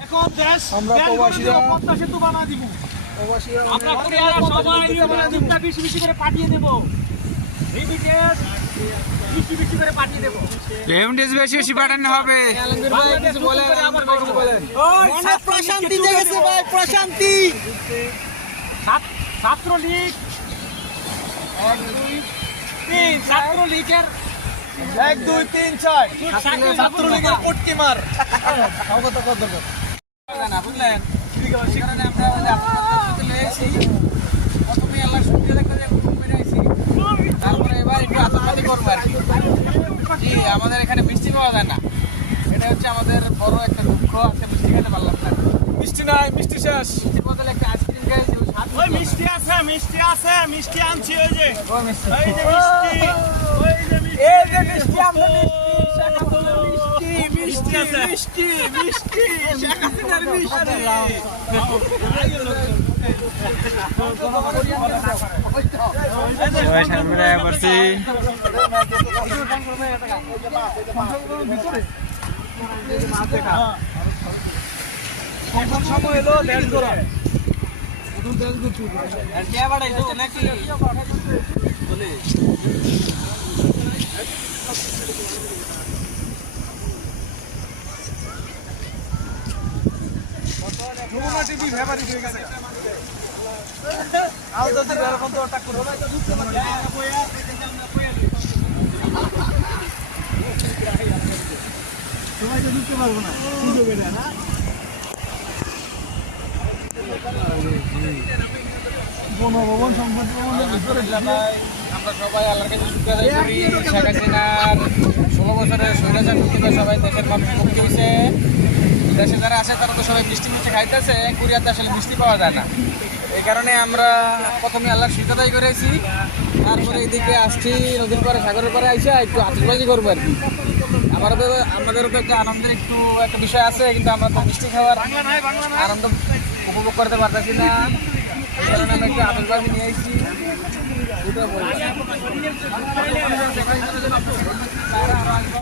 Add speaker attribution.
Speaker 1: এখন দেশ
Speaker 2: আমরা প্রবাসীরা-
Speaker 1: পদ্মা সেতু বানা দিব।
Speaker 2: প্রবাসীরা
Speaker 1: আমরা কোরিয়ার সবাই রিমিটেন্সটা বেশি বেশি করে পাঠিয়ে দেব। রিমিটেন্স বেশি বেশি করে পাঠিয়ে দেব।
Speaker 3: রেমিটেন্স বেশি বেশি পাঠানো হবে।
Speaker 1: বাংলাদেশ নতুন করে আবার গঠন হবে।
Speaker 2: মনে প্রশান্তি জেগেছে ভাই প্রশান্তি।
Speaker 1: ছাত্রলীগ এক, দুই, তিন। ছাত্রলীগের
Speaker 2: এক দুই তিন চার।
Speaker 1: ছাত্রলীগের
Speaker 2: অবগত কত
Speaker 3: না বুঝলেন? সেখানে আমরা ওই আপনার চলে এসেছি। প্রথমে আল্লাহ শুক্রিয়া দেখতে যে প্রথম বের হয়েছি তারপরে এবার একটু আতঙ্কাতি করব আর কি। জি আমাদের এখানে বৃষ্টি পাওয়া যায় না। এটা হচ্ছে আমাদের বড় একটা দুঃখ আজকে বৃষ্টি খেতে পারলাম না।
Speaker 2: মিষ্টি নাই মিষ্টি শেষ।
Speaker 3: বদলে একটা আইসক্রিম খেয়েছি ওই
Speaker 1: মিষ্টি আছে মিষ্টি আছে মিষ্টি আনছি ওই যে।
Speaker 3: মিষ্টি।
Speaker 1: ওই মিষ্টি ওই যে মিষ্টি
Speaker 2: এই যে মিষ্টি আমরা মিষ্টি শাকাতুলের মিষ্টি মিষ্টি। মিষ্টি
Speaker 3: সবাই সামনে পারছি
Speaker 2: সময় এলো দেশ করা
Speaker 3: কে বাড়াইছো নাকি
Speaker 2: যমুনা টিভি ফেভারিট হয়ে গেছে। এরকম তো টাক করো। সবাই তো পারব না। সুযোগ এটা না? গণভবন সম্পত্তি ভবনের ভিতরে
Speaker 3: আমরা সবাই আল্লাহর ষোলো বছরের স্বৈরাচার সবাই দেশের মানুষ মুক্তি হয়েছে। দেশে যারা আসে, তারা তো সবাই মিষ্টি মিষ্টি খাইতেছে, কুরিয়াতে আসলে মিষ্টি পাওয়া যায় না। এই কারণে আমরা প্রথমে আল্লাহর শুকর আদায় করেছি, তারপরে এইদিকে আসছি, নদীর পরে সাগরের পরে আইসা একটু আতসবাজি করব আর কি। তো আমাদেরও তো একটা আনন্দের একটু একটা বিষয় আছে, কিন্তু আমরা তো মিষ্টি খাওয়ার আনন্দ উপভোগ করতে পারতেছি না। কারণে আমরা একটু আতসবাজি নিয়ে আসছি দুটো